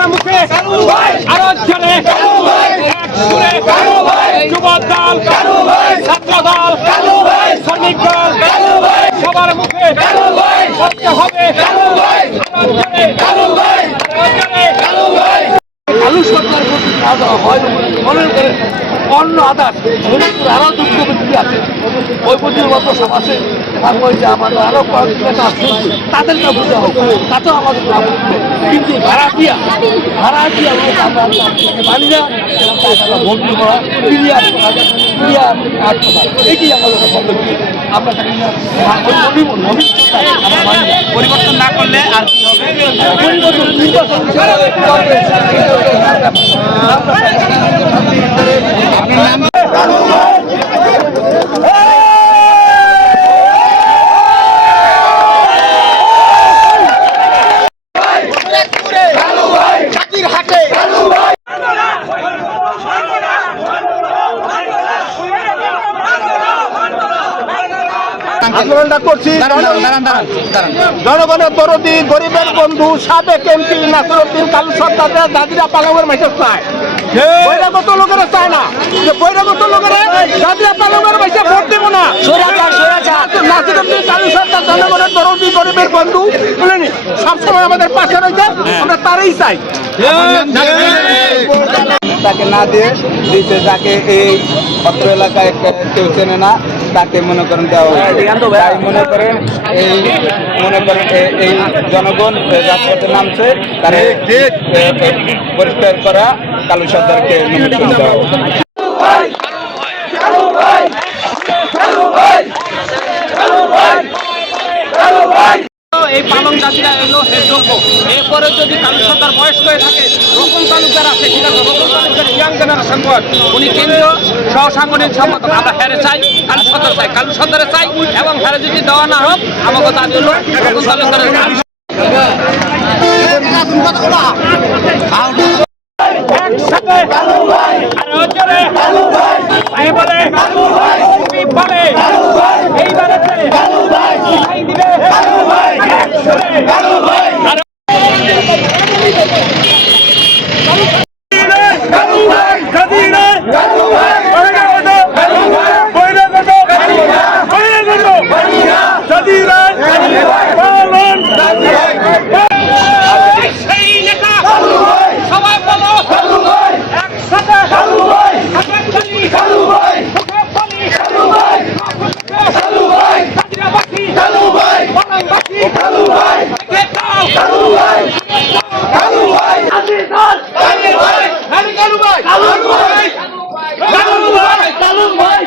সবার মুখে আরও জোরে যুব দল ছাত্র দল শ্রমিক দল সবার মুখে হবে আলু সরকার হয় আদার আরও দুঃখ ব্যক্তি আছে ওই প্রতির মত সমাজে ভাববো যে আমাদের আরও কয়েকটা কাজ তাদেরকে বুঝতে হবে তাতেও আমাদের। কিন্তু ভাড়াটিয়া ভাড়াটিয়া লোক আমরা আপনাকে মানি না আমরা বন্দি করা ক্লিয়ার ক্লিয়ার কাজ করা এটি আমাদের আমরা তাকে না। পরিবর্তন না করলে আর কি হবে? পরিবর্তন নির্বাচন আন্দোলনটা করছি। জনগণের দরদি গরিবের বন্ধু সাবেক এমপি নাসিরুদ্দিন কালু দাদিরা পালংয়ের মেসেজ চায়। বহিরাগত লোকেরা চায় না। যে বহিরাগত লোকেরা দাদিরা পালংয়ের মেসে ভোট দেবো না। নাসিরুদ্দিন কালু সরকার জনগণের দরদি গরিবের বন্ধু বুঝলেন? সবসময় আমাদের পাশে রয়েছে আমরা তারই চাই। তাকে না দিয়ে দিতে যাকে এই অত্র এলাকায় কেউ চেনে না তাকে মনে করেন দেওয়া হয়েছে। তাই মনে করেন এই মনে করেন এই জনগণ রাজপথে নামছে তারা পরিষ্কার করা কালু সর্দারকে নিমন্ত্রণ দেওয়া হবে। এই পালং জাতিরা এলো এর যোগ্য এরপরে যদি কালু সরকার বয়স্ক হয়ে থাকে রকম তালুকদার আছে ঠিক আছে রকম তালুকদার সংগঠন উনি কেন্দ্রীয় সহসাংগঠনিক সংগঠন আমরা হ্যারে চাই কালু সদর চাই। কালু সদরে চাই এবং হ্যারে যদি দেওয়া না হোক, আমাকে দাবি হলো রকম তালুকদারের কালু ভাই কালু ভাই কালু ভাই কালু ভাই কালু ভাই কালু ভাই কালু ভাই কালু ভাই